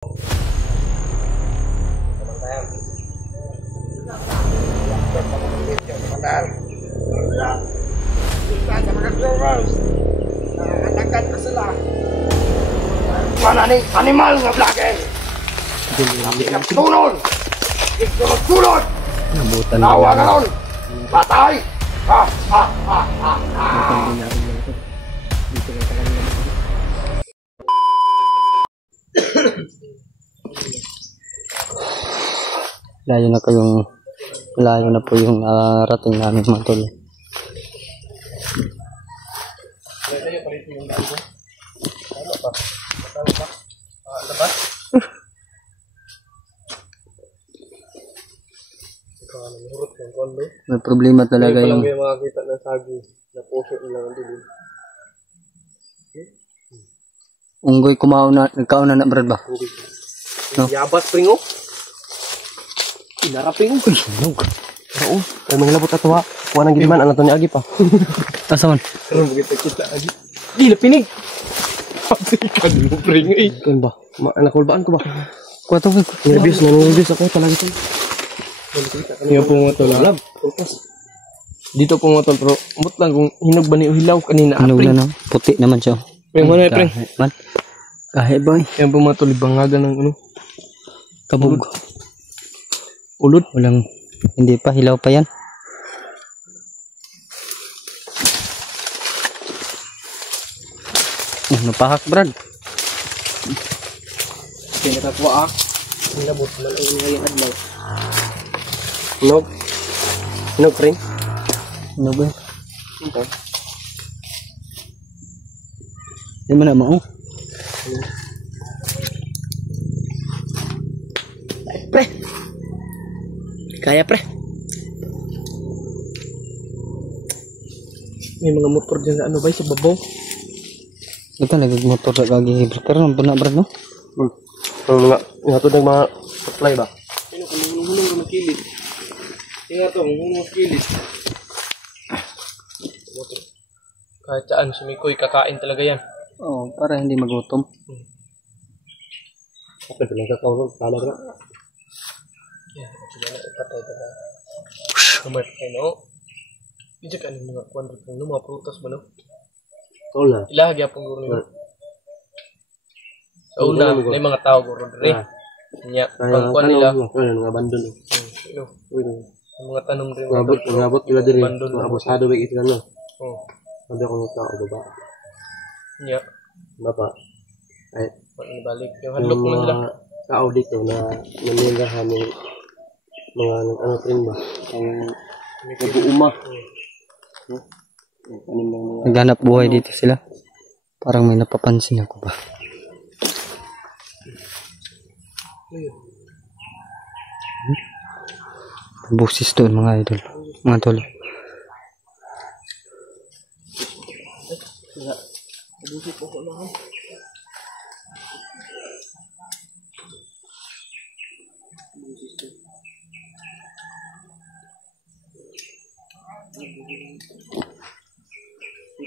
Mana nih animal nggak belakang? Tunol, tunol. Nawa karon, patay. Layo na po yung rating namin mga tol. May problema talaga yung makakita ng sagi na puso nilang dilim. unggoy nagkauna na brad ba? No? Yabat pringo. Inaraping ko sunog. Oo, ay manglabot ato ha. Kuha nang giman anak ni agi pa. Asa man? Karon bagay kita agi. Di lapinig. Pasikan mo pringo eh. Kun ba? Nakulbaan ko ba? Kuha to. Nervous ako talaga ito. Iyo po mo tol. Alam. Dito po mo tol pero umot lang kung hinog ba ni hilaw kanina. Hinog na no? Puti naman siya. Pring mo na pring. Man. Kahit boy. Yan po mo tol ibangagan ng ano. Kabog. Ulod. Walang, hindi pa, hilaw pa yan. Napahak brad. Pinakakuha ah. Nilabot man ang ngayong adlaw. Hinog. Hinog pring. Hinog ba? Okay. Hindi mo na mo. Pre. Kaya pre. May mga motor dyan sa ano ba sa babaw. Ito nagmotor sa kagi pero nang puna brad no. Ang mga ito ng mga supply ba. Ano kung hulong na makilid. Tingnan to, hulong makilid. Kahit saan si Mikoy kakain talaga yan. Oh, para hindi magutom. Apa bilang kakao salah na. Ya, sila na ipatay ka na. Kumar kayo no. Ijak ano mga kuwan rin no, mga prutas ba no? Wala. Ilahagi apong guro nyo. Sa una, may mga tao guro rin. Nya, pagkuhan nila. Mga bandon. Ang mga tanong rin. Ngabot nila din. Mga abosado ba ito ano? Oo. Sabi ko ng tao ba? Nya. Baba. Ay. Balik. Yung handlok mo nila. Tao dito na nanirahan ng mga ano rin ba? Ang nag-uuma. Naghanap buhay dito sila. Parang may napapansin ako ba? Busis doon mga idol. Mga tol. Busis po ko lang.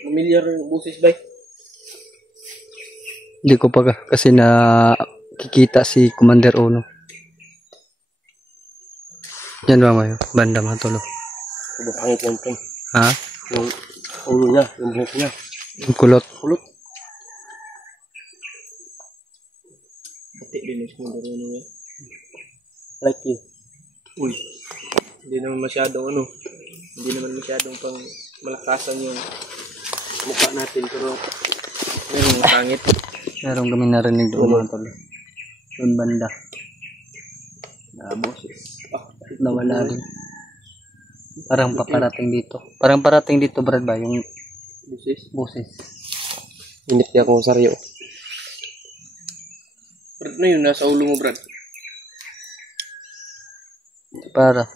Familiar yung busis ba? Hindi ko pa kasi nakikita si Commander Ono. Yan ba mayo? Banda mga tolo. Pangit yan ito. Ha? Yung ulo niya, yung buhok niya. Yung kulot. Kulot. Pati din yung Commander Ono yan. Like you. Uy. Hindi naman masyadong ano. Hindi naman masyadong pang malakasan yung mukha natin pero yung pangit. Meron kami narinig doon mga tolo. Doon banda. Boses. Nawala rin. Parang paparating dito. Parang parating dito brad ba yung boses. Inip niya akong saryo. Brad na yun, nasa ulo mo brad. Para.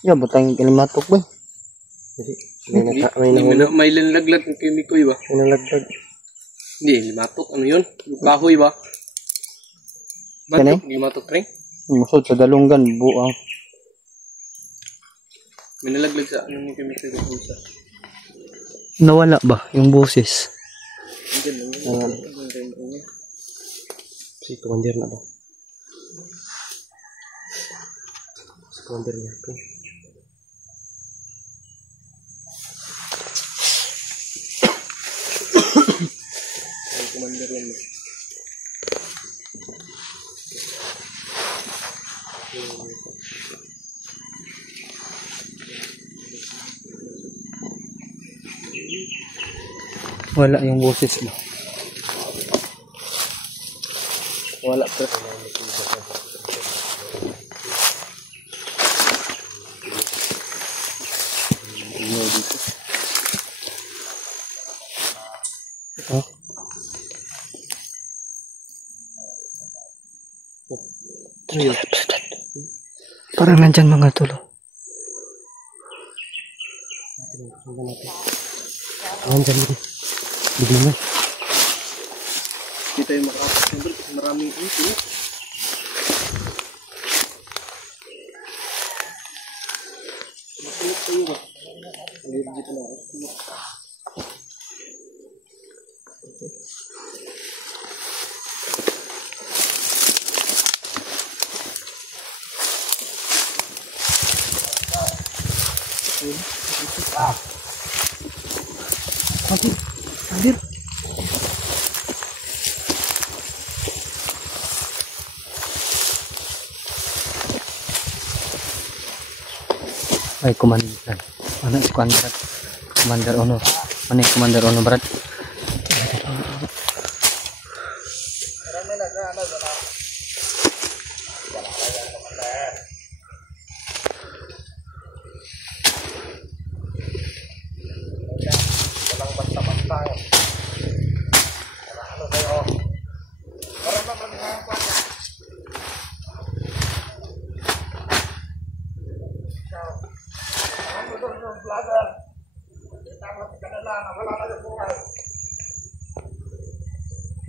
Ya, butang kalimatok ba? Jadi, may lanlaglag ng kimikoy ba? may nalagdag. Hindi, limatok. Ano yun? Yung kahoy ba? Batok, limatok rin. Musod sa dalunggan, buang. May nalaglag sa ano yung kimikoy ba? Nawala ba yung boses? Si komandir na ba? Si komandir niya. Okay. Commander yan. Wala yung boses mo. Wala pa. Oh. Parang nandyan mga tulo. Nandyan din. Bigyan. Hindi tayo makakapag kasi maraming ito. Makulit tayo ba? Allergy pa na ako. Andir. Ay, komandan. Mana si komandan? Komandan Ono. Mana si komandan Ono, Brad?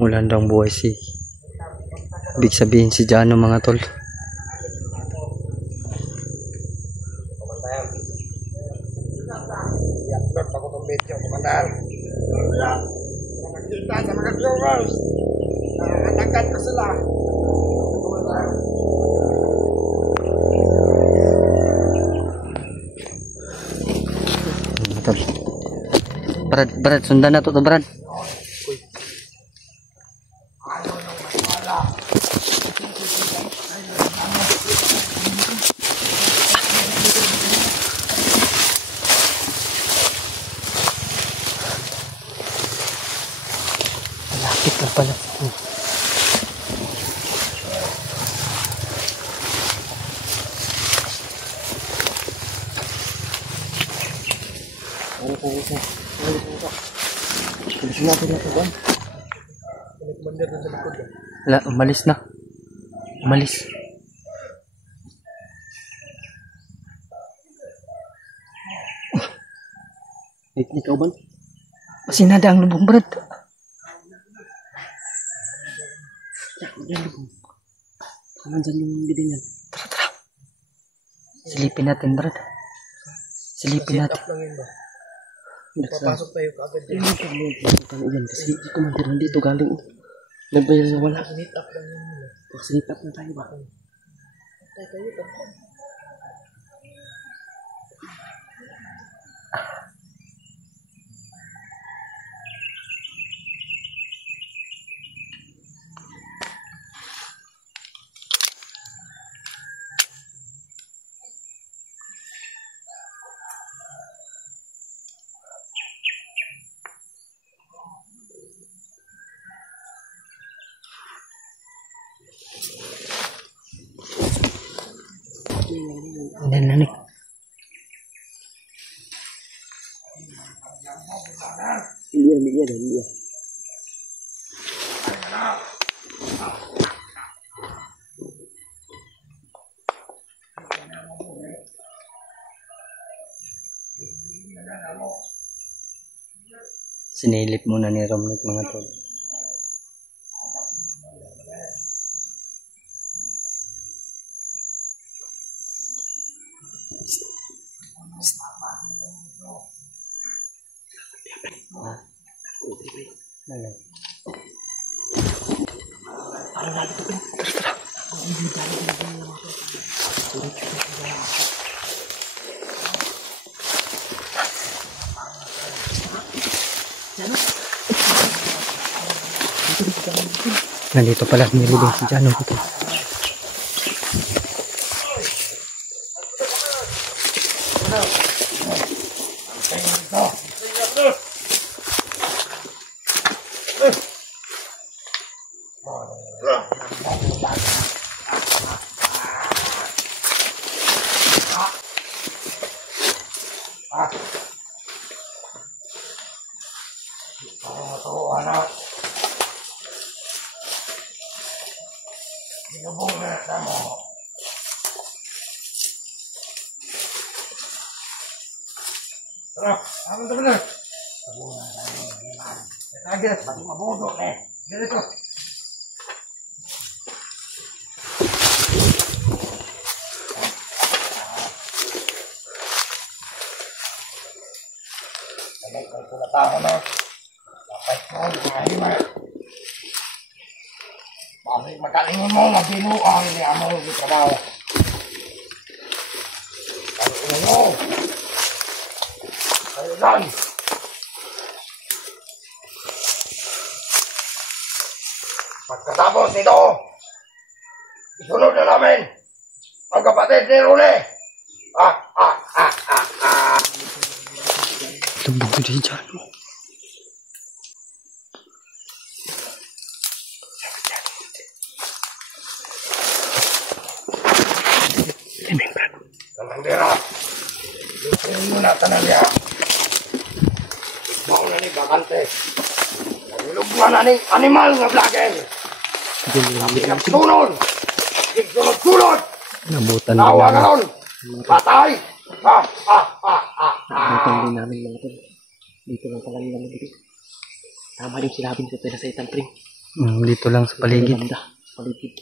Ulan daw buhay si ibig sabihin si Jano mga tol. Kita sa mga viewers. Atakan ko sila. Mga tol. Brad, sundan na to Brad. Malapit na pala. Bilisan natin na ito ba? Commander na sa likod. Wala, umalis na. Umalis. Ikaw ba? Masinada ang lubong Brad. Nandyan yung bidingan. Tara. Silipin natin Brad. Silipin natin. Set up lang yun ba? Papasok tayo kaagad din. Yan kasi si komandir nandito galing. Nagbayar na wala. Set up lang yun. Set up na tayo ba? Tayo tayo. Nanik. Iya. Sinilip muna ni Romnick mga tol. Alam. Parang lalo ito. Tara. Nandito pala nilibing si Jano. Magalingon mo, mabinuang ni amo ng trabaho. Ano mo? Kayo lang. Pagkatapos nito, isunod na namin ang kapatid ni Rune. Lubog ko si Jano. Tanandira, lupain mo na tanandira. Mau na ni bakante. Nilugman na ni animal nga vlogger. Sunod! Sunod! Nabutan Tawa ka ron! Patay! Nabutan din namin mga tol. Dito lang pala nila dito. Tama yung sinabi ko tayo sa itang pring. Dito lang sa paligid. Paligid.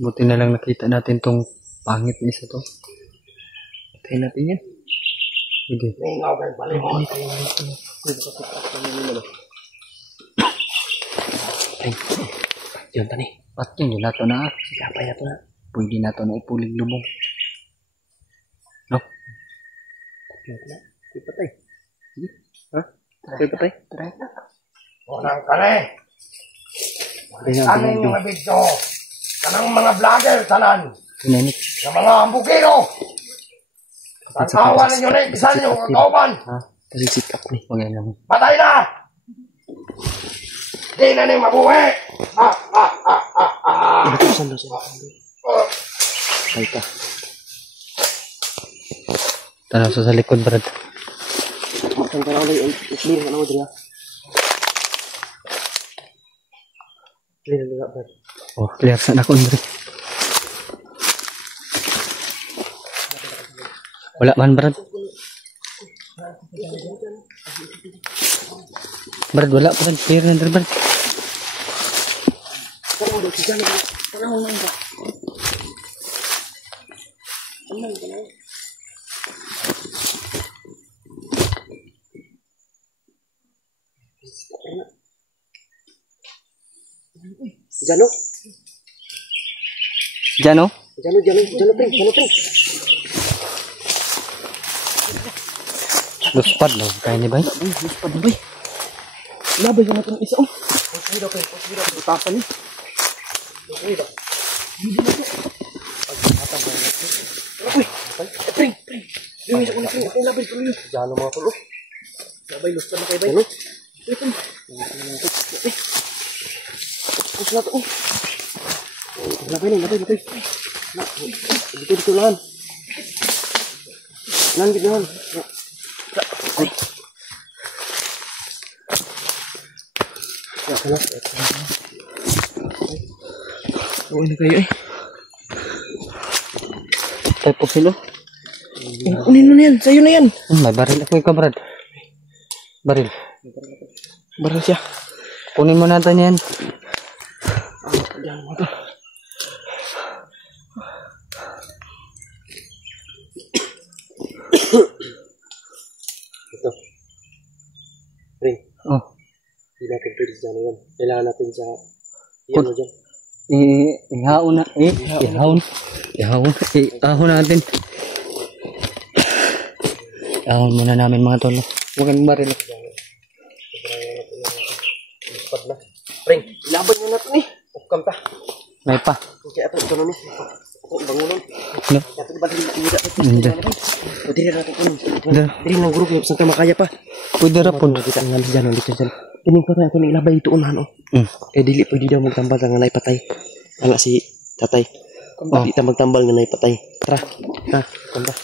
Buti na lang nakita natin tong pangit na isa to. Patayin natin yan. Hindi. Ngaw kayo palimon. Yun tani. At yun nato na. Sigapay na to na. Pwede nato na ipuling lumong. No? Yun na. Ipatay. Ha? Ipatay? Tara. Unang kane. Ano yung mga video? Kanang mga vlogger tanan. Pinanit. Ng mga ambukero. Tantawa ninyo na ibisan nyo ang kauban. Ha? Kasi sitak ni. Huwag yan naman. Patay na! Di na ni mabuhi! Inutusan daw siya. Ay ka. Tanaw sa likod, Brad. Makan ka na ulit. I-clear ka na ulit. Clear na ulit. Oh, clear sa nakon, Brad. Wala man, Brad. Brad, wala, Brad. Clear na, Brad. Parang ulit si Jano. Parang ulit ka. Anong ka na? Jano? Jano? Jano, pring. Luspad, no? Kaya ni Bay? Luspad, bay. Labay ka natin isa, oh. Puswida. Butasan eh. Puswida. Hindi na to. Pagkakatang ka na. Uy, pring. Yung isa ko na pring. Ako labay ko nyo. Jano mga tulo. Labay, luspad na kayo, bay. Jano? Pus na to, oh. Labay. Dito lang. Lan. Uy na kayo eh. Tayo po sila. Unin mo na yan. Sa'yo na yan. May baril ako ikaw, Brad. Baril. Barang siya. Kunin mo natin yan. Diyan mo to. Ring, Oh. hindi natin pwede dyan yan. Kailangan natin sa... Iyan mo dyan. Ihaon na. Ihahon natin. Ihahon muna namin mga tol. Huwag kang baril. Ispad na. Ring, ilaban nyo natin eh. Ukam ta. May pa. Kaya ito, ito namin. Bangunan. No. Kaya ito, ba't hindi Hindi. O, diri natin ito. Diri ng grupo, saan tayo makaya pa. Pwede rapon. Kita ang nalis dyan, dito dyan. Kining pa tayo, kining ilabay ito unahan, oh. Eh, dili pwede daw magtambal nga naipatay. Ala si tatay. Di ta magtambal nga naipatay. Tara, kanta.